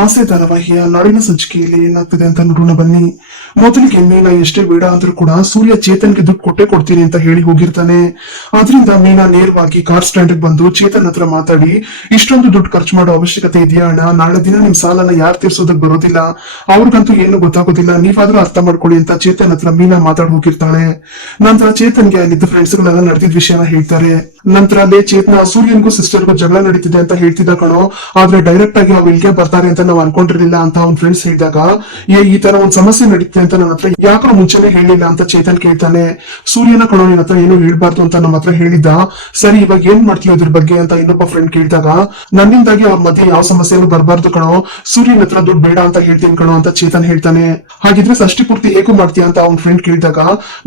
ಆಸೆ ಧಾರಾವಾಹಿಯ ನಾಡಿನ ಸಂಚಿಕೆಯಲ್ಲಿ ಏನಾಗ್ತದೆ ಅಂತ ನೋಡೋಣ ಬನ್ನಿ. ಮೊದಲಿಗೆ ಮೀನಾ ಎಷ್ಟೇ ಬೇಡ ಅಂದ್ರೂ ಕೂಡ ಸೂರ್ಯ ಚೇತನ್ಗೆ ದುಡ್ಡು ಕೊಟ್ಟೆ ಕೊಡ್ತೀನಿ ಅಂತ ಹೇಳಿ ಹೋಗಿರ್ತಾನೆ. ಆದ್ರಿಂದ ಮೀನಾ ನೇರವಾಗಿ ಕಾರ್ ಸ್ಟ್ಯಾಂಡ್ ಬಂದು ಚೇತನ್ ಹತ್ರ ಮಾತಾಡಿ, ಇಷ್ಟೊಂದು ದುಡ್ಡು ಖರ್ಚು ಮಾಡೋ ಅವಶ್ಯಕತೆ ಇದೆಯಾ ಅಣ್ಣ? ನಾಳೆ ದಿನ ನಿಮ್ ಸಾಲನ ಯಾರು ತೀರ್ಸೋದಕ್ ಬರೋದಿಲ್ಲ, ಅವ್ರಿಗಂತೂ ಏನು ಗೊತ್ತಾಗೋದಿಲ್ಲ, ನೀವಾದ್ರೂ ಅರ್ಥ ಮಾಡ್ಕೊಳ್ಳಿ ಅಂತ ಚೇತನ್ ಹತ್ರ ಮೀನಾ ಮಾತಾಡ್ ಹೋಗಿರ್ತಾಳೆ. ನಂತರ ಚೇತನ್ಗೆ ಅಲ್ಲಿದ್ದ ಫ್ರೆಂಡ್ಸ್ ಗಳೆಲ್ಲ ನಡೆದಿದ್ ವಿಷಯನ ಹೇಳ್ತಾರೆ. ನಂತರ ಅಲ್ಲೇ ಚೇತನ ಸೂರ್ಯನ್ಗೂ ಸಿಸ್ಟರ್ಗೂ ಜಗಳ ನಡೀತಿದೆ ಅಂತ ಹೇಳ್ತಿದ್ದ ಕಣೋ, ಆದ್ರೆ ಡೈರೆಕ್ಟ್ ಆಗಿ ಅವ್ರು ಇಲ್ಲಿಗೆ ಬರ್ತಾರೆ ಅಂತ ನಾವ್ ಅನ್ಕೊಂಡಿರ್ಲಿಲ್ಲ ಅಂತ ಅವ್ನ ಫ್ರೆಂಡ್ಸ್ ಹೇಳಿದಾಗ, ಈ ತರ ಒಂದ್ ಸಮಸ್ಯೆ ನಡೀತಿದೆ ಅಂತ ನನ್ನ ಹತ್ರ ಯಾಕೋ ಮುಂಚೆನೆ ಹೇಳಿಲ್ಲ ಅಂತ ಚೇತನ್ ಕೇಳ್ತಾನೆ. ಸೂರ್ಯನ ಕಣೋ ನಿನ್ ಹತ್ರ ಏನು ಹೇಳ್ಬಾರ್ದು ಅಂತ ನಮ್ಮ ಹತ್ರ ಹೇಳಿದ್ದ, ಸರಿ ಇವಾಗ ಏನ್ ಮಾಡ್ತೀವಿ ಅದ್ರ ಬಗ್ಗೆ ಅಂತ ಇನ್ನೊಬ್ಬ ಫ್ರೆಂಡ್ ಕೇಳಿದಾಗ, ನನ್ನಿಂದಾಗಿ ಅವ್ರ ಮಧ್ಯೆ ಯಾವ ಸಮಸ್ಯೆನೂ ಬರ್ಬಾರ್ದು ಕಣೋ, ಸೂರ್ಯನ ಹತ್ರ ದುಡ್ಡು ಬೇಡ ಅಂತ ಹೇಳ್ತೀನಿ ಕಣೋ ಅಂತ ಚೇತನ್ ಹೇಳ್ತಾನೆ. ಹಾಗಿದ್ರೆ ಷಷ್ಠಿ ಪೂರ್ತಿ ಹೇಗೂ ಮಾಡ್ತೀಯ ಅಂತ ಅವ್ನ ಫ್ರೆಂಡ್ ಕೇಳಿದಾಗ,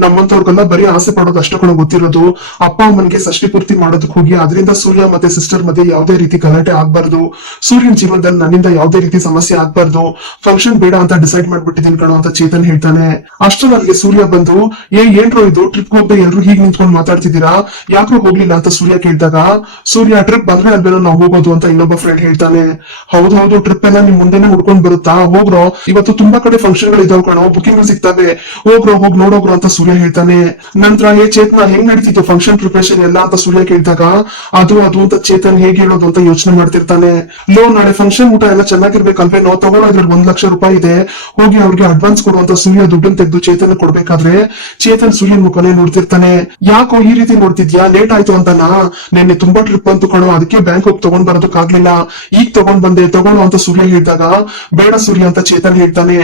ನಮ್ಮಂತವ್ರಿಗೆಲ್ಲ ಬರೀ ಆಸೆ ಪಡೋದು ಅಷ್ಟು ಕಣೋ ಗೊತ್ತಿರೋದು, ಅಪ್ಪ ಅಮ್ಮನಿಗೆ ಷಷ್ಠಿ ಪೂರ್ತಿ ಮಾಡೋದಕ್ಕೆ ಹೋಗಿ ಅದರಿಂದ ಸೂರ್ಯ ಮತ್ತೆ ಸಿಸ್ಟರ್ ಮಧ್ಯೆ ಯಾವುದೇ ರೀತಿ ಗಲಾಟೆ ಆಗ್ಬಾರ್ದು, ಸೂರ್ಯನ ಜೀವನದಲ್ಲಿ ನನ್ನಿಂದ ಯಾವುದೇ ರೀತಿ ಸಮಸ್ಯೆ ಆಗ್ಬಾರ್ದು, ಫಂಕ್ಷನ್ ಬೇಡ ಅಂತ ಡಿಸೈಡ್ ಮಾಡ್ಬಿಟ್ಟಿದ್ದೀನಿ ಕಣೋ ಅಂತ ಚೇತನ್ ಹೇಳ್ತಾನೆ. ಅಷ್ಟರಲ್ಲಿ ಸೂರ್ಯ ಬಂದು, ಏನ್ರೋ ಇದು ಟ್ರಿಪ್ ಹೋಗದೆ ಎಲ್ರು ಹೀಗ್ ನಿಂತ್ಕೊಂಡು ಮಾತಾಡ್ತಿದ್ದೀರಾ, ಯಾಕ್ರೋ ಹೋಗ್ಲಿಲ್ಲ ಅಂತ ಸೂರ್ಯ ಕೇಳಿದಾಗ, ಸೂರ್ಯ ಟ್ರಿಪ್ ಬಂದ್ರೆ ಅಲ್ವೇನೋ ನಾವು ಹೋಗೋದು ಅಂತ ಇನ್ನೊಬ್ಬ ಫ್ರೆಂಡ್ ಹೇಳ್ತಾನೆ. ಹೌದು ಟ್ರಿಪ್ ಎಲ್ಲ ನಿಮ್ ಮುಂದೆನೆ ಹುಡ್ಕೊಂಡ್ ಬರುತ್ತಾ, ಹೋಗ್ರೋ ಇವತ್ತು ತುಂಬಾ ಕಡೆ ಫಂಕ್ಷನ್ ಗಳು ಇದಾವ್ ಕಣೋ, ಬುಕಿಂಗ್ ಸಿಗ್ತವೆ, ಹೋಗ್ ನೋಡೋಗ್ರು ಅಂತ ಸೂರ್ಯ ಹೇಳ್ತಾನೆ. ನಂತರ ಚೇತನ ಹೆಂಗ್ ನಡೀತಿತ್ತು ಫಂಕ್ಷನ್ ಪ್ರಿಪರೇಷನ್ ಎಲ್ಲ ಅಂತ ಸೂರ್ಯ ಕೇಳಿದಾಗ, ಅದು ಅಂತ ಚೇತನ್ ಹೇಗೆ ಹೇಳೋದು ಅಂತ ಯೋಚನೆ ಮಾಡ್ತಿರ್ತಾನೆ. ನಾಳೆ ಫಂಕ್ಷನ್ ಊಟ ಎಲ್ಲ ಚೆನ್ನಾಗಿರ್ಬೇಕಲ್ವೇ, ನಾವು ತಗೊಳ್ಳೋದ್ರಲ್ಲಿ 1 ಲಕ್ಷ ರೂಪಾಯಿ ಇದೆ, ಹೋಗಿ ಅವ್ರಿಗೆ ಅಡ್ವಾನ್ಸ್ ಕೊಡುವಂತ ಸೂರ್ಯ ದುಡ್ಡನ್ನು ತೆಗೆದು ಚೇತನ್ ಕೊಡ್ಬೇಕಾದ್ರೆ ಚೇತನ್ ಸೂರ್ಯನ್ ಮುಖನೇ ನೋಡ್ತಿರ್ತಾನೆ. ಯಾಕೋ ಈ ರೀತಿ ನೋಡ್ತಿದ್ಯಾ, ಲೇಟ್ ಆಯ್ತು ಅಂತನಾ? ನಿನ್ನೆ ತುಂಬಾ ಟ್ರಿಪ್ ಬಂತು ಕಣೋ, ಅದಕ್ಕೆ ಬ್ಯಾಂಕ್ ಹೋಗಿ ತಗೊಂಡ್ ಬರೋದಕ್ಕಾಗ್ಲಿಲ್ಲ, ಈಗ ತಗೊಂಡ್ ಬಂದೆ, ತಗೊಳ್ಳೋ ಅಂತ ಸೂರ್ಯ ಹೇಳಿದಾಗ, ಬೇಡ ಸೂರ್ಯ ಅಂತ ಚೇತನ್ ಹೇಳ್ತಾನೆ.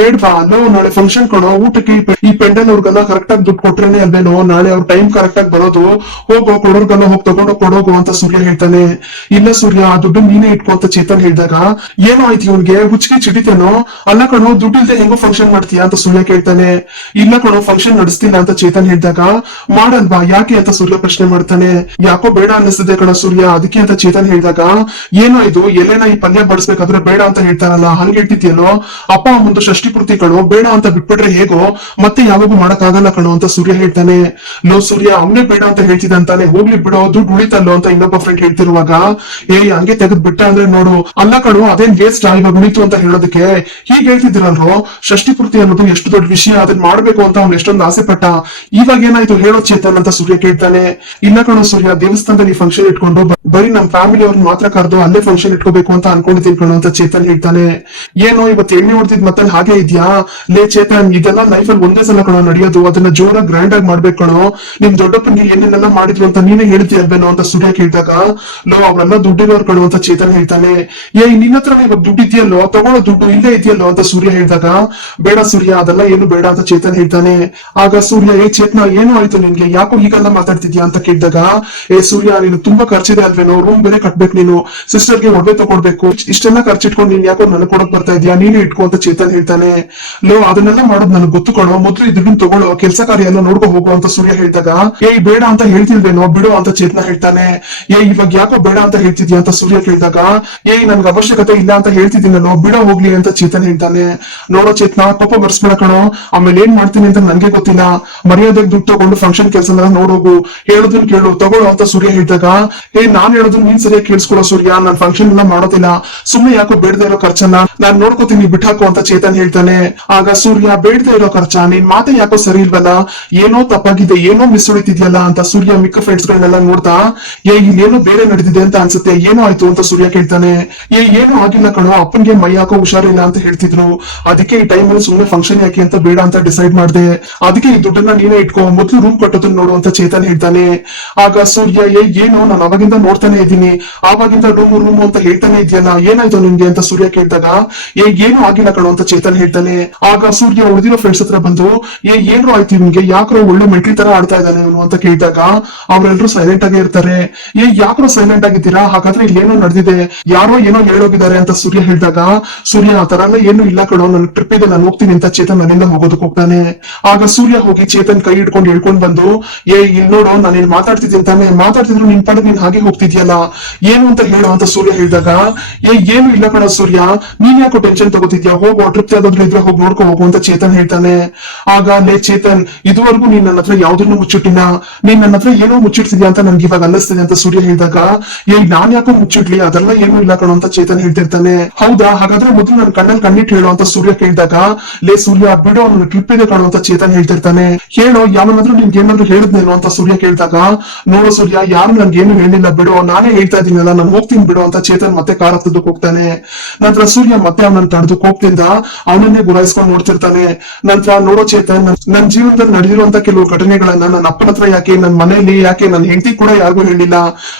ಬೇಡ್ವಾ ನಾಳೆ ಫಂಕ್ಷನ್ ಕಣೋ, ಊಟಕ್ಕೆ ಈ ಪೆಂಡಲ್ ಅವ್ರಿಗೆಲ್ಲ ಕರೆಕ್ಟ್ ಆಗಿ ದುಡ್ಡು ಕೊಟ್ರೇನೆ ಅಲ್ವೇನೋ ನಾಳೆ ಅವ್ರ ಟೈಮ್ ಕರೆಕ್ಟ್ ಆಗಿ ಬರೋದು, ಕೊಡೋರ್ಗೆಲ್ಲ ಹೋಗಿ ತಗೊಂಡೋಗು ಅಂತ ಸೂರ್ಯ ಹೇಳ್ತಾನೆ. ಇಲ್ಲ ಸೂರ್ಯ ಆ ದುಡ್ಡು ನೀನೇ ಇಟ್ಕೋ ಅಂತ ಚೇತನ್ ಹೇಳಿದಾಗ, ಏನೋ ಆಯ್ತು ಇವನ್ಗೆ ಹುಚ್ಚಿಗೆ ಚಿಡಿತೇನೋ, ಅಲ್ಲ ಕಣೋ ದುಡ್ಡು ಇಲ್ದೆ ಹೆಂಗೋ ಫಂಕ್ಷನ್ ಮಾಡ್ತೀಯಾ ಅಂತ ಸೂರ್ಯ ಕೇಳ್ತಾನೆ. ಇಲ್ಲ ಕಣೋ ಫಂಕ್ಷನ್ ನಡೆಸ್ತಿಲ್ಲ ಅಂತ ಚೇತನ್ ಹೇಳಿದಾಗ, ಮಾಡಲ್ವಾ ಯಾಕೆ ಅಂತ ಸೂರ್ಯ ಪ್ರಶ್ನೆ ಮಾಡ್ತಾನೆ. ಯಾಕೋ ಬೇಡ ಅನ್ನಿಸ್ತದೆ ಕಣ ಸೂರ್ಯ, ಅದಕ್ಕೆ ಅಂತ ಚೇತನ್ ಹೇಳಿದಾಗ, ಏನೋ ಇದು ಎಲೆನ ಈ ಪಲ್ಯ ಬಡಿಸ್ಬೇಕಾದ್ರೆ ಬೇಡ ಅಂತ ಹೇಳ್ತಾರಲ್ಲ ಹಂಗ ಹೇಳ್ತಿದ್ಯೇನೋ, ಅಪ್ಪ ಅಮ್ಮಂದು ಷಷ್ಠಿ ಪೂರ್ತಿ ಕಣೋ, ಬೇಡ ಅಂತ ಬಿಟ್ಬಿಟ್ರೆ ಹೇಗೋ, ಮತ್ತೆ ಯಾವಾಗೂ ಮಾಡಕ್ ಆಗಲ್ಲ ಕಣೋ ಅಂತ ಸೂರ್ಯ ಹೇಳ್ತಾನೆ. ಸೂರ್ಯ ಅವನೇ ಬೇಡ ಅಂತ ಹೇಳ್ತಿದ್ದಂತಾನೆ, ಹೋಗ್ಲಿ ಬಿಡೋ ದುಡ್ಡು ಉಳಿತಲ್ಲೋ ಅಂತ ಇನ್ನೊಬ್ಬ ಫ್ರೆಂಡ್ ಹೇಳ್ತಿರುವಾಗ, ಹಂಗೆ ತೆಗೆದ್ ಬಿಟ್ಟ ಅಂದ್ರೆ ನೋಡು, ಅಲ್ಲ ಕಣೋ ಅದೇನ್ ವೇಸ್ಟ್ ಇವಾಗ ಉಳಿತು ಅಂತ ಹೇಳೋದಕ್ಕೆ ಹೀಗೆ ಹೇಳ್ತಿದ್ರಲ್ರೋ, ಷಷ್ಠಿ ಪೂರ್ತಿ ಅನ್ನೋದು ಎಷ್ಟು ದೊಡ್ಡ ವಿಷಯ, ಅದನ್ನ ಮಾಡ್ಬೇಕು ಅಂತ ಅವ್ನು ಎಷ್ಟೊಂದು ಆಸೆ ಪಟ್ಟ, ಇವಾಗ ಏನಾಯ್ತು ಹೇಳೋ ಚೇತನ್ ಅಂತ ಸೂರ್ಯ ಕೇಳ್ತಾನೆ. ಇಲ್ಲ ಕಣೋ ಸೂರ್ಯ, ದೇವಸ್ಥಾನದಲ್ಲಿ ಫಂಕ್ಷನ್ ಇಟ್ಕೊಂಡು ಬರೀ ನಮ್ ಫ್ಯಾಮಿಲಿ ಅವ್ರನ್ನ ಮಾತ್ರ ಕರೆದು ಅಲ್ಲೇ ಫಂಕ್ಷನ್ ಇಟ್ಕೋಬೇಕು ಅಂತ ಅನ್ಕೊಂಡಿದ್ದೀನಿ ಕಣೋ ಅಂತ ಚೇತನ್ ಹೇಳ್ತಾನೆ. ಏನೋ ಇವತ್ತು ಎಣ್ಣೆ ಹೊಡ್ತಿದ್ ಮತ್ತೆ ಹಾಗೆ ಇದ್ಯಾ, ಚೇತನ್ ಇದೆಲ್ಲ ಲೈಫ್ ಅಲ್ಲಿ ಒಂದೇ ಸಲ ಕಣೋ ನಡೆಯೋದು, ಅದನ್ನ ಜೋರಾಗಿ ಗ್ರ್ಯಾಂಡ್ ಆಗಿ ಮಾಡ್ಬೇಕು ಕಣೋ, ನಿಮ್ ದೊಡ್ಡಪ್ಪನಿಗೆ ಏನೇನೆಲ್ಲ ಮಾಡಿದ್ರು ಅಂತ ನೀನೇ ಹೇಳ್ತೀಯಲ್ವೇನೋ ಅಂತ ಸೂರ್ಯ ಕೇಳಿದಾಗ, ಅವ್ರೆಲ್ಲ ದುಡ್ಡಿರೋರ್ ಕಣೋ ಅಂತ ಚೇತನ್ ಹೇಳ್ತಾನೆ. ನಿನ್ನ ಹತ್ರ ಇವಾಗ ದುಡ್ಡು ಇದೆಯಲ್ಲೋ, ತಗೊಳ್ಳೋ ದುಡ್ಡು ಇಲ್ಲೇ ಇದೆಯಲ್ಲೋ ಅಂತ ಸೂರ್ಯ ಹೇಳಿದಾಗ, ಬೇಡ ಸೂರ್ಯ ಅದೆಲ್ಲ ಏನು ಬೇಡ ಅಂತ ಚೇತನ್ ಹೇಳ್ತಾನೆ. ಆಗ ಸೂರ್ಯ, ಚೇತನ ಏನೋ ಆಯ್ತು ನಿನ್ಗೆ, ಯಾಕೋ ಹೀಗೆಲ್ಲ ಮಾತಾಡ್ತಿದ್ಯಾ ಅಂತ ಕೇಳಿದಾಗ, ಸೂರ್ಯ ನೀನು ತುಂಬಾ ಖರ್ಚಿದೆ ಅಲ್ವೇನೋ, ರೂಮ್ ಬೇರೆ ಕಟ್ಬೇಕು, ನೀನು ಸಿಸ್ಟರ್ಗೆ ಒಡವೆ ತಗೊಳ್ಬೇಕು, ಇಷ್ಟೆಲ್ಲ ಖರ್ಚಿಟ್ಕೊಂಡು ನೀನ್ ಯಾಕೋ ನನಗೆ ಕೊಡಕ್ ಬರ್ತಾ ಇದೀಯಾ, ನೀನು ಇಟ್ಕೋ ಅಂತ ಚೇತನ್ ಹೇಳ್ತಾನೆ. ಅದನ್ನೆಲ್ಲ ಮಾಡೋದು ನನಗೆ ಗೊತ್ತು ಕಣೋ, ಮೊದ್ಲು ಈ ದುಡ್ಡನ್ನ ತಗೊಳ್ಳೋ, ಕೆಲಸ ಕಾರ್ಯ ಎಲ್ಲ ನೋಡ್ಕೊ ಹೋಗೋ ಅಂತ ಸೂರ್ಯ ಹೇಳಿದಾಗ, ಬೇಡ ಅಂತ ಹೇಳ್ತಿಲ್ವೇನೋ, ಬಿಡು ಅಂತ ಚೇತನ ಹೇಳ್ತಾನೆ. ಇವಾಗ ಯಾಕೋ ಬೇಡ ಅಂತ ಹೇಳ್ತಿದ್ಯಾ ಅಂತ ಸೂರ್ಯ ಕೇಳಿದಾಗ, ನನ್ಗೆ ಅವಶ್ಯಕತೆ ಇಲ್ಲ ಅಂತ ಹೇಳ್ತಿದ್ದೀನೋ, ಬಿಡೋ ಹೋಗ್ಲಿ ಅಂತ ಚೇತನ್ ಹೇಳ್ತಾನೆ. ನೋಡೋ ಚೇತನ ಪಾಪ ಬರ್ಸ್ಬೇಡ ಕಣೋ, ಆಮೇಲೆ ಏನ್ ಮಾಡ್ತೀನಿ ಅಂತ ನನ್ಗೆ ಗೊತ್ತಿಲ್ಲ, ಮರ್ಯಾದೆಗೆ ದುಡ್ಡು ತಗೊಂಡು ಫಂಕ್ಷನ್ ಕೆಲಸ ನೋಡೋಗು, ಹೇಳೋದನ್ನ ಕೇಳು, ತಗೊಳ್ಳೋ ಅಂತ ಸೂರ್ಯ ಹೇಳಿದಾಗ, ನಾನ್ ಹೇಳೋದನ್ನ ನೀನ್ ಸರಿಯಾಗಿ ಕೇಳಿಸ್ಕೊಳ್ಳೋ ಸೂರ್ಯ, ನಾನ್ ಫಂಕ್ಷನ್ ಎಲ್ಲ ಮಾಡೋದಿಲ್ಲ, ಸುಮ್ನೆ ಯಾಕೋ ಬೇಡದೇ ಇರೋ ಖರ್ಚನ್ನ ನಾನ್ ನೋಡ್ಕೋತೀನಿ, ಬಿಟ್ಟಾಕೋ ಅಂತ ಚೇತನ್ ಹೇಳ್ತಾನೆ. ಆಗ ಸೂರ್ಯ, ಬೇಡದೇ ಇರೋ ಖರ್ಚ, ನಿನ್ ಮಾತೆ ಯಾಕೋ ಸರಿ ಇಲ್ವಲ್ಲ, ಏನೋ ತಪ್ಪಾಗಿದೆ, ಏನೋ ಮಿಸ್ ಹೊಡಿತಿದ್ಯಲ್ಲ ಅಂತ ಸೂರ್ಯ ಮಿಕ್ಕ ಫ್ರೆಂಡ್ಸ್ ಗಳನ್ನೆಲ್ಲ ನೋಡ್ತಾ, ಇಲ್ಲೇನೋ ಬೇರೆ ನಡೆದಿದೆ ಅಂತ ಅನ್ಸುತ್ತೆ, ಏನೋ ಆಯ್ತು ಅಂತ ಸೂರ್ಯ ಕೇಳ್ತಾನೆ. ಏನೋ ಆಗಿಲ್ಲ ಕಣೋ, ಅಪ್ಪನ್ಗೆ ಮೈ ಯಾಕೋ ಹುಷಾರಿಲ್ಲ ಅಂತ ಹೇಳ್ತಿದ್ರು, ಅದಕ್ಕೆ ಈ ಟೈಮ್ ಅಲ್ಲಿ ಸುಮ್ನೆ ಫಂಕ್ಷನ್ ಯಾಕೆ ಅಂತ ಬೇಡ ಅಂತ ಡಿಸೈಡ್ ಮಾಡ್ದೆ, ಅದಕ್ಕೆ ಈ ದುಡ್ಡನ್ನ ನೀನೇ ಇಟ್ಕೋ, ಮೊದ್ಲು ರೂಮ್ ಕಟ್ಟೋದನ್ನ ನೋಡು ಅಂತ ಚೇತನ್ ಹೇಳ್ತಾನೆ. ಆಗ ಸೂರ್ಯ, ಏನೋ ನಾನು ಅವಾಗಿಂದ ನೋಡ್ತಾನೆ ಇದ್ದೀನಿ, ಆವಾಗಿಂದ ರೂಮ್ ಅಂತ ಹೇಳ್ತಾನೆ ಇದೆಯಲ್ಲ, ಏನಾಯ್ತು ನಿಮ್ಗೆ ಅಂತ ಸೂರ್ಯ ಕೇಳಿದಾಗ, ಏನೂ ಆಗಿಲ್ಲ ಕಣೋ ಅಂತ ಚೇತನ್ ಹೇಳ್ತಾನೆ. ಆಗ ಸೂರ್ಯ ಉಳಿದಿರೋ ಫ್ರೆಂಡ್ಸ್ ಹತ್ರ ಬಂದು, ಏನೋ ಆಯ್ತು ನಿಮ್ಗೆ, ಯಾಕ್ರೋ ಒಳ್ಳೆ ಮೆಟ್ರಿ ತರ ಆಡ್ತಾ ಇದ್ದಾನೆ ಇವನು ಅಂತ ಕೇಳಿದಾಗ, ಅವ್ರೆಲ್ರು ಸೈಲೆಂಟ್ ಆಗೇ ಇರ್ತಾರೆ. ಯಾಕ್ರೋ ಸೈಲೆಂಟ್ ಆಗಿದ್ದೀರಾ, ಹಾಗಾದ್ರೆ ಇಲ್ಲೇನೋ ನಡೆದಿದೆ, ಯಾರೋ ಏನೋ ಹೇಳೋಗಿದ್ದಾರೆ ಅಂತ ಸೂರ್ಯ ಹೇಳಿದಾಗ, ಸೂರ್ಯ ಆ ತರ ಎಲ್ಲ ಏನು ಇಲ್ಲ ಕಣೋ, ನನ್ ಟ್ರಿಪ್ ಇದೆ, ನಾನು ಹೋಗ್ತೀನಿ ಅಂತ ಚೇತನ್ ಮನೆಯಿಂದ ಹೋಗೋದಕ್ಕೆ ಹೋಗ್ತಾನೆ. ಆಗ ಸೂರ್ಯ ಹೋಗಿ ಚೇತನ್ ಕೈ ಹಿಡ್ಕೊಂಡು ಹೇಳ್ಕೊಂಡ್ ಬಂದು, ಇಲ್ಲಿ ನೋಡೋ ನಾನೇನ್ ಮಾತಾಡ್ತಿದ್ದೀನಿ ತಾನೆ, ಮಾತಾಡ್ತಿದ್ರು ನಿನ್ ಪಾಡಿಗೆ ನೀನ್ ಹಾಗೆ ಹೋಗ್ತಿದ್ಯಲ್ಲ, ಏನು ಅಂತ ಹೇಳೋ ಅಂತ ಸೂರ್ಯ ಹೇಳಿದಾಗ, ಏನು ಇಲ್ಲ ಕಣ ಸೂರ್ಯ, ನೀನ್ ಯಾಕೋ ಟೆನ್ಷನ್ ತಗೋತಿದ್ಯಾ, ಹೋಗೋ ಟ್ರಿಪ್ ಯಾವ್ದಾದ್ರು ಇದ್ರೆ ಹೋಗಿ ನೋಡ್ಕೊ ಹೋಗು ಅಂತ ಚೇತನ್ ಹೇಳ್ತಾನೆ. ಆಗ ಚೇತನ್, ಇದುವರೆಗೂ ನೀನ್ ನನ್ನ ಹತ್ರ ಯಾವ್ದನ್ನು ಮುಚ್ಚಿಟ್ಟಿನ, ನೀನ್ ನನ್ನ ಹತ್ರ ಏನೋ ಮುಚ್ಚಿಟ್ಟು ಮುಚ್ಚಿಡ್ತಿದ್ಯಾ ಅಂತ ನನ್ಗೆ ಇವಾಗ ಅನ್ನಿಸ್ತಿದೆ ಅಂತ ಸೂರ್ಯ ಹೇಳಿದಾಗ, ನಾನ್ ಯಾಕೋ ಮುಚ್ಚಿಡ್ಲಿ, ಅದೆಲ್ಲ ಏನು ಇಲ್ಲ ಕಣೋ ಅಂತ ಚೇತನ್ ಹೇಳ್ತಿರ್ತಾನೆ. ಹೌದಾ, ಹಾಗಾದ್ರೆ ಮೊದಲು ನನ್ ಕಣ್ಣಲ್ಲಿ ಕಣ್ಣಿಟ್ಟು ಹೇಳು ಅಂತ ಸೂರ್ಯ ಕೇಳಿದಾಗ, ಲೇ ಸೂರ್ಯ ಬಿಡು, ಅವ್ನ ಕ್ಲಿಪ್ ಇದೆ ಕಣೋ ಅಂತ ಚೇತನ್ ಹೇಳ್ತಿರ್ತಾನೆ. ಹೇಳೋ, ಯಾವನಾದ್ರೂ ನಿನ್ಗೆ ಏನಾದ್ರು ಹೇಳಿದ್ನೇನೋ ಅಂತ ಸೂರ್ಯ ಕೇಳಿದಾಗ, ನೋಡೋ ಸೂರ್ಯ, ಯಾರು ನನ್ಗೇನು ಹೇಳಿಲ್ಲ ಬಿಡು, ನಾನೇ ಹೇಳ್ತಾ ಇದೀನಲ್ಲ, ನಾನು ಹೋಗ್ತೀನಿ ಬಿಡು ಅಂತ ಚೇತನ್ ಮತ್ತೆ ಕಾರ್ ಹತ್ತದಕ್ಕೆ ಹೋಗ್ತಾನೆ. ನಂತರ ಸೂರ್ಯ ಮತ್ತೆ ಅವನನ್ನ ತಡೆದು ಕೋಪದಿಂದ ಅವನನ್ನೇ ಗುರಾಯಿಸ್ಕೊಂಡು ನೋಡ್ತಿರ್ತಾನೆ. ನಂತರ ನೋಡೋ ಚೇತನ್, ನನ್ನ ಜೀವನದಲ್ಲಿ ನಡೆದಿರುವಂತ ಕೆಲವು ಘಟನೆಗಳನ್ನ ನನ್ನ ಅಪ್ಪನ ಹತ್ರ ಯಾಕೆ, ನನ್ನ ಮನೆಯಲ್ಲಿ ಯಾಕೆ, ನನ್ನ ಹೆಂಡತಿ ಕೂಡ ಯಾರಿಗೂ ಹೇಳಿಲ್ಲ,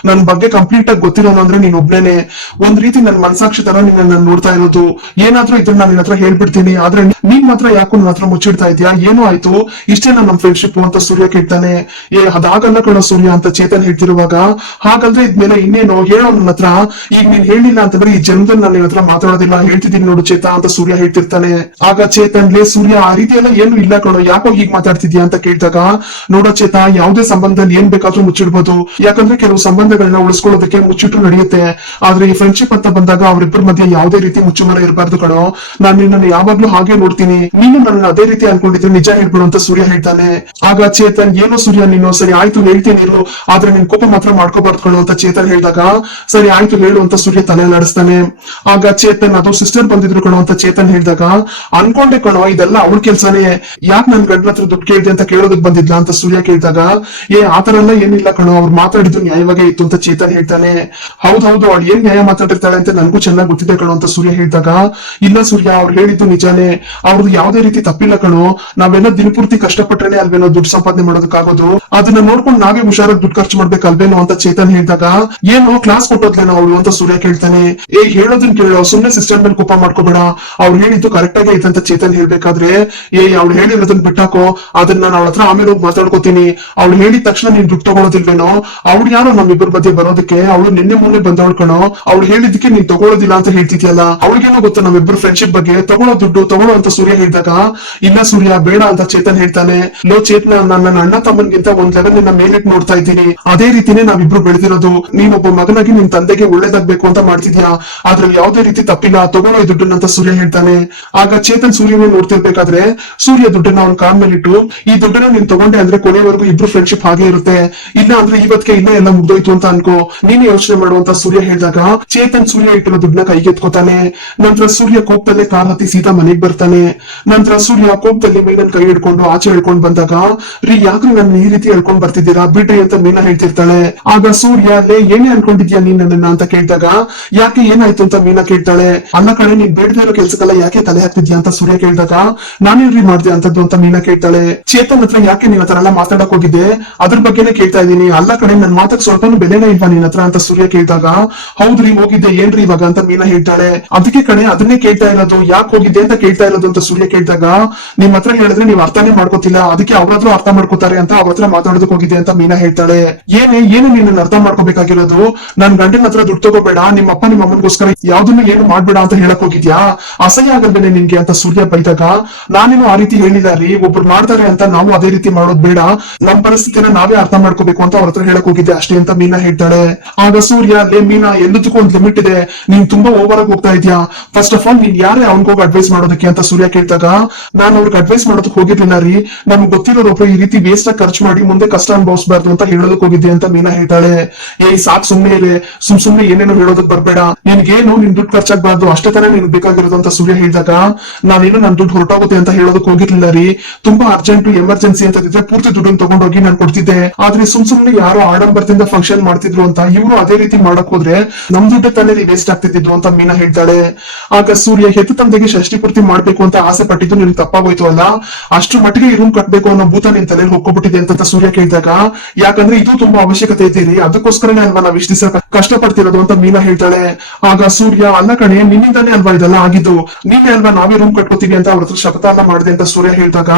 ನನ್ನ ಬಗ್ಗೆ ಕಂಪ್ಲೀಟ್ ಆಗಿ ಗೊತ್ತಿರೋನು ಅಂದ್ರೆ ನೀನ್ ಒಬ್ನೇನೆ. ಒಂದ್ ರೀತಿ ನನ್ನ ಮನಸಾಕ್ಷಿ ತರ ನಿನ್ನ ನೋಡ್ತಾ ಇರೋದು. ಏನಾದ್ರೂ ಇದನ್ನ ನಾನು ನಿನ್ನ ಹತ್ರ ಹೇಳ್ಬಿಡ್ತೀನಿ, ಆದ್ರೆ ನೀನ್ ಮಾತ್ರ ಯಾಕೋ ನನ್ನ ಹತ್ರ ಮುಚ್ಚಿಡ್ತಾ ಇದ್ಯಾ, ಏನೋ ಆಯ್ತು, ಇಷ್ಟೇ ನಮ್ಮ ಫ್ರೆಂಡ್ಶಿಪ್ ಅಂತ ಸೂರ್ಯ ಕೇಳ್ತಾನೆ. ಅದಾಗಲ್ಲ ಕಣೋ ಸೂರ್ಯ ಅಂತ ಚೇತನ್ ಹೇಳ್ತಿರುವಾಗ, ಹಾಗಲ್ದ್ರೆ ಇದ್ಮೇಲೆ ಇನ್ನೇನೋ ಹೇಳೋ ನನ್ನ ಹತ್ರ, ಈಗ ನೀನ್ ಹೇಳಿಲ್ಲ ಅಂತಂದ್ರೆ ಈ ಜನ್ಮದಲ್ಲಿ ನಾನು ನಿನ್ನ ಹತ್ರ ಮಾತಾಡೋದಿಲ್ಲ, ಹೇಳ್ತಿದ್ದೀನಿ ನೋಡು ಚೇತ ಅಂತ ಸೂರ್ಯ ಹೇಳ್ತಿರ್ತಾನೆ. ಆಗ ಚೇತನ್, ಲೇ ಸೂರ್ಯ, ಆ ರೀತಿ ಎಲ್ಲ ಏನು ಇಲ್ಲ ಕಣೋ, ಯಾಕೋ ಹೀಗ್ ಮಾತಾಡ್ತಿದ್ಯಾ ಅಂತ ಕೇಳಿದಾಗ, ನೋಡೋ ಚೇತ, ಯಾವುದೇ ಸಂಬಂಧದಲ್ಲಿ ಏನ್ ಬೇಕಾದ್ರೂ ಮುಚ್ಚಿಡ್ಬೋದು, ಯಾಕಂದ್ರೆ ಕೆಲವು ಸಂಬಂಧಗಳನ್ನ ಉಳಿಸ್ಕೊಳ್ಳೋದಕ್ಕೆ ಮುಚ್ಚಿಟ್ಟು ನಡೆಯುತ್ತೆ, ಆದ್ರೆ ಈ ಫ್ರೆಂಡ್ಶಿಪ್ ಅಂತ ಬಂದಾಗ ಅವರಿಬ್ಬರ ಮಧ್ಯೆ ಯಾವುದೇ ರೀತಿ ಮುಚ್ಚುಮರ ಇರಬಾರ್ದು ಕಣೋ, ನಾನು ನಿನ್ನನ್ನು ಯಾವಾಗ್ಲೂ ಹಾಗೆ ನೋಡ್ತೀನಿ, ನೀನು ನನ್ನ ಅದೇ ರೀತಿ ಅನ್ಕೊಂಡಿದ್ರೆ ನಿಜ ಹೇಳ್ಬಿಡು ಅಂತ ಸೂರ್ಯ ಹೇಳ್ತಾನೆ. ಆಗ ಚೇತನ್, ಏನೋ ಸೂರ್ಯ ನೀನು, ಸರಿ ಆಯ್ತು ಹೇಳ್ತೀನಿ ಇರು, ಆದ್ರೆ ನಿನ್ ಕೋಪ ಮಾತ್ರ ಮಾಡ್ಕೋಬಾರ್ದು ಕಣೋ ಅಂತ ಚೇತನ್ ಹೇಳಿದಾಗ, ಸರಿ ಆಯ್ತು ಹೇಳು ಅಂತ ಸೂರ್ಯ ತಲೆ ನಡೆಸ್ತಾನೆ. ಆಗ ಚೇತನ್, ಅದು ಸಿಸ್ಟರ್ ಬಂದಿದ್ರು ಕಣೋ ಅಂತ ಚೇತನ್ ಹೇಳಿದಾಗ, ಅನ್ಕೊಂಡೆ ಕಣೋ ಇದೆಲ್ಲ ಅವಳ ಕೆಲ್ಸನೇ, ಯಾಕೆ ನನ್ ಗಂಡ ಹತ್ರ ದುಡ್ಡು ಕೇಳಿದೆ ಅಂತ ಕೇಳೋದಕ್ ಬಂದಿದ್ಲ ಅಂತ ಸೂರ್ಯ ಕೇಳಿದಾಗ, ಆತರ ಎಲ್ಲ ಏನಿಲ್ಲ ಕಣೋ, ಅವ್ರು ಮಾತಾಡಿದ್ದು ನ್ಯಾಯವಾಗೇ ಇತ್ತು ಅಂತ ಚೇತನ್ ಹೇಳ್ತಾನೆ. ಹೌದೌದು, ಅವಳು ಏನ್ ನ್ಯಾಯ ಮಾತಾಡಿರ್ತಾಳೆ ಅಂತ ನನ್ಗೂ ಚೆನ್ನಾಗಿ ಗೊತ್ತಿದೆ ಕಣೋ ಅಂತ ಸೂರ್ಯ ಹೇಳಿದಾಗ, ಇಲ್ಲ ಸೂರ್ಯ, ಅವ್ರು ಹೇಳಿದ್ದು ನಿಜಾನೇ, ಅವ್ರದ್ದು ಯಾವ್ದೇ ರೀತಿ ತಪ್ಪಿಲ್ಲ ಕಣೋ, ನಾವೆಲ್ಲ ದಿನಪೂರ್ತಿ ಕಷ್ಟಪಟ್ರೇನೆ ಅಲ್ವೇನೋ ದುಡ್ಡು ಸಂಪಾದನೆ ಮಾಡೋದಕ್ಕಾಗೋದು, ಅದನ್ನ ನೋಡ್ಕೊಂಡು ನಾವೇ ಹುಷಾರಾಗಿ ದುಡ್ಡು ಖರ್ಚು ಮಾಡ್ಬೇಕಲ್ವೇನೋ ಅಂತ ಚೇತನ್ ಹೇಳಿದಾಗ, ಏನೋ ಕ್ಲಾಸ್ ಕೊಟ್ಟೋದ್ಲೇನೋ ಅವಳು ಅಂತ ಸೂರ್ಯ ಕೇಳ್ತಾನೆ. ಹೇಳೋದನ್ ಕೇಳೋ, ಸುಮ್ನೆ ಸಿಸ್ಟರ್ ಮೇಲೆ ಕೋಪ ಮಾಡ್ಕೋಬೇಡ, ಅವ್ರು ಹೇಳಿದ್ದು ಕರೆಕ್ಟ್ ಆಗೇ ಐತೆ ಅಂತ ಚೇತನ್ ಹೇಳ್ಬೇಕಾದ್ರೆ, ಅವ್ಳು ಹೇಳಿರೋದನ್ನ ಬಿಟ್ಟಾಕೋ, ಅದನ್ನ ನಾನು ಅವಳ ಹತ್ರ ಆಮೇಲೆ ಹೋಗಿ ಮಾತಾಡ್ಕೋತೀನಿ, ಅವ್ಳು ಹೇಳಿದ ತಕ್ಷಣ ನೀನ್ ದುಡ್ಡು ತಗೊಳೋದಿಲ್ವೇನೋ, ಅವ್ಳು ಯಾರೋ ನಮ್ಮಿಬ್ಬರ ಮಧ್ಯೆ ಬರೋದಕ್ಕೆ, ಅವಳು ನಿನ್ನೆ ಮೊನ್ನೆ ಬಂದವಳ್ಕಣೋ, ಅವ್ಳು ಹೇಳಿದಕ್ಕೆ ನೀನ್ ತಗೊಳ್ಳೋದಿಲ್ಲ ಅಂತ ಹೇಳ್ತಿದ್ಯಲ್ಲ, ಅವಳಿಗೇನೋ ಗೊತ್ತ ನಮ್ಮಿಬ್ಬರು ಫ್ರೆಂಡ್ಶಿಪ್ ಬಗ್ಗೆ, ತಗೊಳ್ಳೋ ದುಡ್ಡು ತಗೊಳ್ಳೋ ಅಂತ ಸೂರ್ಯ ಹೇಳಿದಾಗ, ಇಲ್ಲ ಸೂರ್ಯ ಬೇಡ ಅಂತ ಚೇತನ್ ಹೇಳ್ತಾನೆ. ಲೋ ಚೇತನ, ನಾನು ನನ್ನ ಅಣ್ಣ ತಮ್ಮನ್ಗಿಂತ ಒಂದ್ ಲೆವೆಲ್ ನಿನ್ನ ಮೇಲಿಟ್ಟು ನೋಡ್ತಾ ಇದ್ದೀನಿ, ಅದೇ ರೀತಿನೇ ನಾವಿಬ್ರು ಬೆಳೆದಿರೋದು, ನೀನೊಬ್ಬ ಮಗನಾಗಿ ನಿನ್ ತಂದೆಗೆ ಒಳ್ಳೇದಾಗ್ಬೇಕು ಅಂತ ಮಾಡ್ತಿದ್ಯಾ, ಅದ್ರಲ್ಲಿ ಯಾವುದೇ ರೀತಿ ತಪ್ಪಿಲ್ಲ, ತಗೊಳ್ಳೋ ಈ ದುಡ್ಡನ್ನ ಅಂತ ಸೂರ್ಯ ಹೇಳ್ತಾನೆ. ಆಗ ಚೇತನ್ ಸೂರ್ಯನೇ ನೋಡ್ತಿರ್ಬೇಕಾದ್ರೆ ಸೂರ್ಯ ದುಡ್ಡನ್ನ ಅವ್ನ ಕಾಲ್ ಮೇಲಿಟ್ಟು, ಈ ದುಡ್ಡನ್ನ ನೀನ್ ತಗೊಂಡೆ ಅಂದ್ರೆ ಕೊನೆವರೆಗೂ ಇಬ್ರು ಫ್ರೆಂಡ್ಶಿಪ್ ಹಾಗೆ ಇರುತ್ತೆ, ಇಲ್ಲ ಅಂದ್ರೆ ಇವತ್ತಿಗೆ ಇಲ್ಲೇ ಎಲ್ಲ ಮುಗ್ದೋಯ್ತು ಅಂತ ಅನ್ಕೋ, ನೀನೇ ಯೋಚನೆ ಮಾಡುವಂತ ಸೂರ್ಯ ಹೇಳಿದಾಗ, ಚೇತನ್ ಸೂರ್ಯ ಇಟ್ಟಿರೋ ದುಡ್ಡನ್ನ ಕೈಗೆತ್ಕೋತಾನೆ. ನಂತರ ಸೂರ್ಯ ಕೋಪದಲ್ಲೇ ಕಾರ್ ಹತ್ತಿ ಸೀದಾ ಮನೆಗ್ ಬರ್ತಾನೆ. ನಂತರ ಸೂರ್ಯ ಕೋಪದಲ್ಲಿ ಮೀನನ್ ಕೈ ಹಿಡ್ಕೊಂಡು ಆಚೆ ಹೇಳ್ಕೊಂಡ್ ಬಂದಾಗ, ಯಾಕ್ರಿ ನನ್ನ ಈ ರೀತಿ ಹೇಳ್ಕೊಂಡ್ ಬರ್ತಿದ್ದೀರಾ, ಬಿಡ್ರಿ ಅಂತ ಮೀನಾ ಹೇಳ್ತಿರ್ತಾಳೆ. ಆಗ ಸೂರ್ಯ, ಏನೇ ಅನ್ಕೊಂಡಿದ್ಯಾ ನೀನ್ ನನ್ನ ಅಂತ ಕೇಳಿದಾಗ, ಯಾಕೆ ಏನಾಯ್ತು ಅಂತ ಮೀನಾ ಕೇಳ್ತಾಳೆ. ಅಲ್ಲ ಕಡೆ, ನೀನ್ ಬೇಡದೇ ಇರೋ ಕೆಲ್ಸಕ್ಕೆಲ್ಲ ಯಾಕೆ ತಲೆ ಹಾಕ್ತಿದ್ಯಾ ಅಂತ ಸೂರ್ಯ ಕೇಳಿದಾಗ, ನಾನೇನ್ರಿ ಮಾಡ್ದೆ ಅಂತದ್ದು ಅಂತ ಮೀನಾ ಕೇಳ್ತಾಳೆ. ಚೇತನ್ ಹತ್ರ ಯಾಕೆ ನೀವ್ ಹತ್ರ ಎಲ್ಲ ಮಾತಾಡಕ್ ಹೋಗಿದ್ದೆ, ಅದ್ರ ಬಗ್ಗೆನೇ ಕೇಳ್ತಾ ಇದೀನಿ, ಅಲ್ಲ ಕಡೆ ನನ್ ಮಾತಕ್ ಸ್ವಲ್ಪನೂ ಬೆಲೆನೇ ಇಲ್ವಾ ನಿನ್ ಹತ್ರ ಅಂತ ಸೂರ್ಯ ಕೇಳಿದಾಗ, ಹೌದ್ರಿ ಹೋಗಿದ್ದೆ, ಏನ್ರಿ ಇವಾಗ ಅಂತ ಮೀನಾ ಹೇಳ್ತಾಳೆ. ಅದಕ್ಕೆ ಕಡೆ ಅದನ್ನೇ ಕೇಳ್ತಾ ಇರೋದು, ಯಾಕೆ ಹೋಗಿದ್ದೆ ಅಂತ ಕೇಳ್ತಾ ಇರೋದು ಅಂತ ಸೂರ್ಯ ಕೇಳಿದಾಗ, ನಿಮ್ ಹತ್ರ ಹೇಳಿದ್ರೆ ನೀವ್ ಅರ್ಥನೇ ಮಾಡ್ಕೋತಿಲ್ಲ, ಅದಕ್ಕೆ ಅವ್ರಾದ್ರೂ ಅರ್ಥ ಮಾಡ್ಕೋತಾರೆ ಅಂತ ಅವ್ರ ಹತ್ರ ಮಾತಾಡೋದಕ್ ಹೋಗಿದ್ದೆ ಅಂತ ಮೀನಾ ಹೇಳ್ತಾಳೆ. ಏನು ನಿನ್ನ ಅರ್ಥ ಮಾಡ್ಕೋಬೇಕಾಗಿರೋದು, ನನ್ ಗಂಡನ ಹತ್ರ ದುಡ್ಡು ತಗೋಬೇಡ, ನಿಮ್ಮ ಅಪ್ಪ ನಿಮ್ಮ ಅಮ್ಮನಿಗೋಸ್ಕರ ಯಾವ್ದನ್ನು ಏನು ಮಾಡ್ಬೇಡ ಅಂತ ಹೇಳಕ್ ಹೋಗಿದ್ಯಾ, ಅಸಹ್ಯ ಆಗಲ್ವೇನೆ ನಿನ್ಗೆ ಅಂತ ಸೂರ್ಯ ಬೈದಾಗ, ನಾನೇನು ಆ ರೀತಿ ಹೇಳಿಲ್ಲ ರೀ, ಒಬ್ರು ಮಾಡ್ತಾರೆ ಅಂತ ನಾವು ಅದೇ ರೀತಿ ಮಾಡೋದ್ ಬೇಡ, ನಮ್ ಪರಿಸ್ಥಿತಿನ ನಾವೇ ಅರ್ಥ ಮಾಡ್ಕೋಬೇಕು ಅಂತ ಅವ್ರ ಹತ್ರ ಹೇಳಕ್ ಹೋಗಿದ್ದೆ ಅಷ್ಟೇ ಅಂತ ಮೀನಾ ಹೇಳ್ತಾಳೆ. ಆಗ ಸೂರ್ಯ, ಮೀನಾ, ಎಲ್ಲದಕ್ಕೂ ಒಂದ್ ಲಿಮಿಟ್ ಇದೆ, ನೀನ್ ತುಂಬಾ ಓವರ್ ಆಗಿ ಹೋಗ್ತಾ ಇದ್ಯಾ, ಫಸ್ಟ್ ಆಫ್ ಆಲ್ ನೀನ್ ಯಾರೇ ಅವ್ನಿಗೋಗಿ ಅಡ್ವೈಸ್ ಮಾಡೋದಕ್ಕೆ ಅಂತ ಸೂರ್ಯ ಕೇಳ್ದಾಗ, ನಾನು ಅವ್ರಿಗೆ ಅಡ್ವೈಸ್ ಮಾಡೋದಕ್ಕೆ ಹೋಗಿರ್ಲಿಲ್ಲ ರೀ, ನಮ್ಗೆ ಗೊತ್ತಿರೋರೊಬ್ರು ಈ ರೀತಿ ವೇಸ್ಟ್ ಆಗಿ ಖರ್ಚು ಮಾಡಿ ಮುಂದೆ ಕಷ್ಟ ಅನುಭವಿಸಬಾರ್ದು ಅಂತ ಹೇಳೋದಕ್ ಹೋಗಿದ್ದೆ ಅಂತ ಮೀನಾ ಹೇಳ್ತಾಳೆ. ಸಾಕ್ ಸುಮ್ನೆ ಇದೆ, ಸುಮ್ನೆ ಏನೇನೋ ಹೇಳೋದಕ್ ಬರ್ಬೇಡ, ನಿನ್ಗೇನು ನಿನ್ ದುಡ್ಡು ಖರ್ಚಾಗಬಾರ್ದು ಅಷ್ಟೇ ತಾನೇ ನಿನ್ಗೆ ಬೇಕಾಗಿರೋದು ಅಂತ ಸೂರ್ಯ ಹೇಳಿದಾಗ, ನಾನೇನು ನನ್ ದುಡ್ಡು ಹೊರಟೋಗುತ್ತೆ ಅಂತ ಹೇಳೋದಕ್ ಹೋಗಿರ್ಲಿಲ್ಲ ರೀ, ತುಂಬಾ ಅರ್ಜೆಂಟ್ ಎಮರ್ಜೆನ್ಸಿ ಅಂತ ಇದ್ರೆ ಪೂರ್ತಿ ದುಡ್ಡನ್ನು ತಗೊಂಡೋಗಿ ನಾನು ಕೊಡ್ತಿದ್ದೆ, ಆದ್ರೆ ಸುಮ್ನೆ ಯಾರೋ ಆಡಂಬರದಿಂದ ಫಂಕ್ಷನ್ ಮಾಡ್ತಿದ್ರು ಅಂತ ಇವ್ರು ಅದೇ ರೀತಿ ಮಾಡಕ್ ಹೋದ್ರೆ ನಮ್ ದುಡ್ಡು ತಾನೇ ವೇಸ್ಟ್ ಆಗ್ತಿದ್ದು ಅಂತ ಮೀನಾ ಹೇಳ್ತಾಳೆ. ಆಗ ಸೂರ್ಯ, ಹೆತ್ತು ತಂದೆಗೆ ಷಷ್ಠಿ ಪೂರ್ತಿ ಮಾಡ್ಬೇಕು ಅಂತ ಆಸೆ ಪಟ್ಟಿದ್ದು ನಿನ್ಗೆ ತಪ್ಪಾಗೋಯ್ತು ಅಲ್ಲ, ಅಷ್ಟ್ರ ಮಟ್ಟಿಗೆ ಈ ರೂಮ್ ಕಟ್ಬೇಕು ಅನ್ನೋ ಭೂತ ನಿನ್ ತಲೆಯಲ್ಲಿ ಹೋಗ್ಬಿಟ್ಟಿದೆ ಅಂತ ಸೂರ್ಯ ಕೇಳಿದಾಗ, ಯಾಕಂದ್ರೆ ಇದು ತುಂಬಾ ಅವಶ್ಯಕತೆ ಇದ್ದೀರಿ, ಅದಕ್ಕೋಸ್ಕರನೇ ಅಲ್ವಾ ನಾವ್ ಇಷ್ಟ ದಿವಸ ಕಷ್ಟ ಪಡ್ತಿರೋದು ಅಂತ ಮೀನಾ ಹೇಳ್ತಾಳೆ. ಆಗ ಸೂರ್ಯ, ಅಲ್ಲ ಕಣೆ, ನಿನ್ನಿಂದಾನೇ ಅಲ್ವಾ ಇದೆಲ್ಲ ಆಗಿದ್ದು, ನೀನೇ ಅಲ್ವಾ ನಾವೇ ರೂಮ್ ಕಟ್ಕೋತೀವಿ ಅಂತ ಅವ್ರ ಹತ್ರ ಶಪಥ ಎಲ್ಲ ಮಾಡಿದೆ ಅಂತ ಸೂರ್ಯ ಹೇಳಿದಾಗ,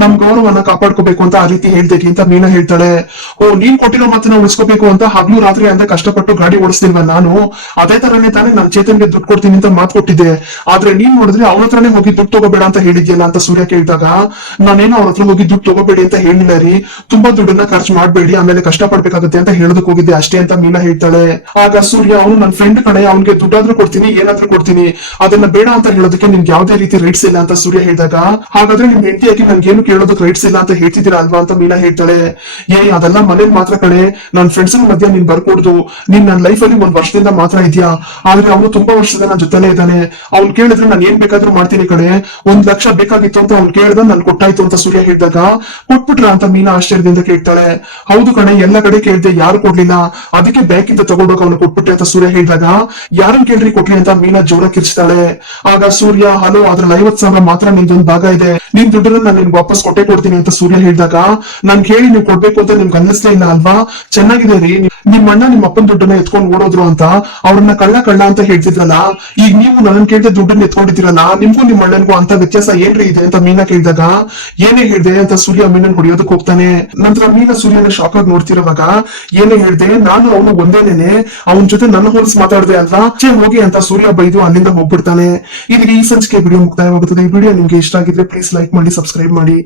ನಮ್ ಗೌರವನ್ನ ಕಾಪಾಡ್ಕೋಬೇಕು ಅಂತ ಆ ರೀತಿ ಹೇಳ್ತೇನೆ ಅಂತ ಮೀನಾ ಹೇಳ್ತಾಳೆ. ನೀನ್ ಕೊಟ್ಟಿರೋ ಮಾತನ್ನ ಉಳಿಸ್ಕೋಬೇಕು ಅಂತ ಹಗ್ಲು ರಾತ್ರಿ ಅಂತ ಕಷ್ಟಪಟ್ಟು ಗಾಡಿ ಓಡಿಸ್ತಿಲ್ವ ನಾನು, ಅದೇ ತರನೇ ತಾನೇ ನನ್ ಚೇತನ್ಗೆ ದುಡ್ಡು ಕೊಡ್ತೀನಿ ಅಂತ ಮಾತು ಕೊಟ್ಟಿದ್ದೆ, ಆದ್ರೆ ನೀನ್ ನೋಡಿದ್ರೆ ಅವ್ರ ಹತ್ರನೇ ಹೋಗಿ ದುಡ್ಡು ತಗೋಬೇಡ ಅಂತ ಹೇಳಿದ್ಯಲ್ಲ ಅಂತ ಸೂರ್ಯ ಕೇಳಿದಾಗ, ನಾನೇನೋ ಅವ್ರ ಹತ್ರ ಹೋಗಿ ದುಡ್ಡು ತಗೋಬೇಡಿ ಅಂತ ಹೇಳಿಲ್ಲ ರೀ, ತುಂಬಾ ದುಡ್ಡನ್ನ ಖರ್ಚು ಮಾಡ್ಬೇಡಿ, ಆಮೇಲೆ ಕಷ್ಟ ಪಡ್ಬೇಕಾಗುತ್ತೆ ಅಂತ ಹೇಳೋದಕ್ ಹೋಗಿದ್ದೆ ಅಷ್ಟೇ ಅಂತ ಮೀನಾ ಹೇಳ್ತಾಳೆ. ಆಗ ಸೂರ್ಯ ಅವನು ನನ್ನ ಫ್ರೆಂಡ್ ಕಣೆ, ಅವನಿಗೆ ದುಡ್ಡಾದ್ರೂ ಕೊಡ್ತೀನಿ ಏನಾದ್ರೂ ಕೊಡ್ತೀನಿ, ಅದನ್ನ ಬೇಡ ಅಂತ ಹೇಳೋದಕ್ಕೆ ನಿಮ್ಗೆ ಯಾವ್ದೇ ರೀತಿ ರೈಟ್ಸ್ ಇಲ್ಲ ಅಂತ ಸೂರ್ಯ ಹೇಳಿದಾಗ, ಹಾಗಾದ್ರೆ ನಿಮ್ ಹೆಂಡತಿಯಾಗಿ ನನ್ಗೇನು ಕೇಳೋದಕ್ಕೆ ರೈಟ್ಸ್ ಇಲ್ಲ ಅಂತ ಹೇಳ್ತಿದ್ದೀರಾ ಅಲ್ವಾ ಅಂತ ಮೀನಾ ಹೇಳ್ತಾಳೆ. ಅದೆಲ್ಲ ಮನೇಲಿ ಮಾತ್ರ ಕಣೆ, ನನ್ ಫ್ರೆಂಡ್ಸ್ ಮಧ್ಯ ನೀನ್ ಬರ್ಕೊಡ್ದು, ನೀನ್ ನನ್ನ ಲೈಫ್ ಅಲ್ಲಿ ಒಂದ್ ವರ್ಷದಿಂದ ಮಾತ್ರ ಇದೆಯಾ, ಆದ್ರೆ ಅವನು ತುಂಬಾ ವರ್ಷದ ನನ್ನ ಜೊತೆಲೇ ಇದ್ದಾನೆ, ಅವ್ನು ಕೇಳಿದ್ರೆ ನಾನು ಏನ್ ಬೇಕಾದ್ರೂ ಮಾಡ್ತೀನಿ ಕಣೆ, 1 ಲಕ್ಷ ಬೇಕಾಗಿತ್ತು ಅಂತ ಅವ್ನು ಕೇಳ್ದ, ನನ್ ಕೊಟ್ಟಾಯ್ತು ಅಂತ ಸೂರ್ಯ ಹೇಳಿದಾಗ, ಕೊಟ್ಬಿಟ್ರ ಅಂತ ಮೀನಾ ಆಶ್ಚರ್ಯದಿಂದ ಕೇಳ್ತಾಳೆ. ಹೌದು ಕಣೆ, ಎಲ್ಲ ಕಡೆ ಕೇಳ್ದೆ ಯಾರು ಕೊಡ್ಲಿಲ್ಲ, ಅದಕ್ಕೆ ಬ್ಯಾಂಕ್ ಇಂದ ತಗೊಂಡೋಗ ಅವನು ಕೊಟ್ಬಿಟ್ಟೆ ಅಂತ ಸೂರ್ಯ ಹೇಳಿದಾಗ, ಯಾರನ್ ಕೇಳ್ರಿ ಕೊಟ್ರಿ ಅಂತ ಮೀನಾ ಜೋರ ಕಿರ್ಚ್ತಾಳೆ. ಆಗ ಸೂರ್ಯ, ಹಲೋ, ಅದ್ರಲ್ಲಿ 50,000 ಮಾತ್ರ ನಿಮ್ದೊಂದು ಭಾಗ ಇದೆ, ನಿನ್ ದುಡ್ಡನ್ನ ನಾನು ನಿಮ್ಗೆ ವಾಪಸ್ ಕೊಟ್ಟೆ ಕೊಡ್ತೀನಿ ಅಂತ ಸೂರ್ಯ ಹೇಳಿದಾಗ, ನಾನ್ ಕೇಳಿ ನೀವು ಕೊಡ್ಬೇಕು ಅಂತ ನಿಮ್ಗೆ ಅನ್ನಿಸ್ಲೇ ಇಲ್ಲ ಅಲ್ವಾ, ಚೆನ್ನಾಗಿದೆ ರೀ, ನಿಮ್ ಅಣ್ಣ ನಿಮ್ಮ ಅಪ್ಪನ ದುಡ್ಡನ್ನ ಎತ್ಕೊಂಡು ಓಡೋದ್ರು ಅಂತ ಅವ್ರನ್ನ ಕಳ್ಳ ಕಳ್ಳ ಅಂತ ಹೇಳ್ತಿದ್ರಲ್ಲ, ಈಗ ನೀವು ನನ್ನ ಕೇಳ್ದೆ ದುಡ್ಡನ್ನ ಎತ್ಕೊಂಡಿದ್ದೀರಲ್ಲ, ನಿಮ್ಗೂ ನಿಮ್ ಅಣ್ಣನ್ಗೂ ಅಂತ ವ್ಯತ್ಯಾಸ ಏನ್ರಿ ಇದೆ ಅಂತ ಮೀನಾ ಕೇಳಿದಾಗ, ಏನೇ ಹೇಳ್ದೆ ಅಂತ ಸೂರ್ಯ ಮೀನನ್ ಹೊಡಿಯೋದಕ್ಕೆ ಹೋಗ್ತಾನೆ. ನಂತರ ಮೀನಾ ಸೂರ್ಯನ ಶಾಕ್ ಆಗಿ ನೋಡ್ತಿರುವಾಗ, ಏನೇ ಹೇಳ್ದೆ, ನಾನು ಅವನು ಒಂದೇನೇನೆ, ಅವನ ಜೊತೆ ನನ್ನ ಹೋಲ್ಸ್ ಮಾತಾಡ್ದೆ ಅಲ್ವಾ, ಹೋಗಿ ಅಂತ ಸೂರ್ಯ ಬೈದು ಅಲ್ಲಿಂದ ಹೋಗ್ಬಿಡ್ತಾನೆ. ಇಲ್ಲಿಗೆ ಈ ಸಂಚಿಕೆ ವಿಡಿಯೋ ಮುಕ್ತಾಯವಾಗುತ್ತದೆ. ಈ ವಿಡಿಯೋ ನಿಮ್ಗೆ ಇಷ್ಟ ಆಗಿದ್ರೆ ಪ್ಲೀಸ್ ಲೈಕ್ ಮಾಡಿ, ಸಬ್ಸ್ಕ್ರೈಬ್ ಮಾಡಿ.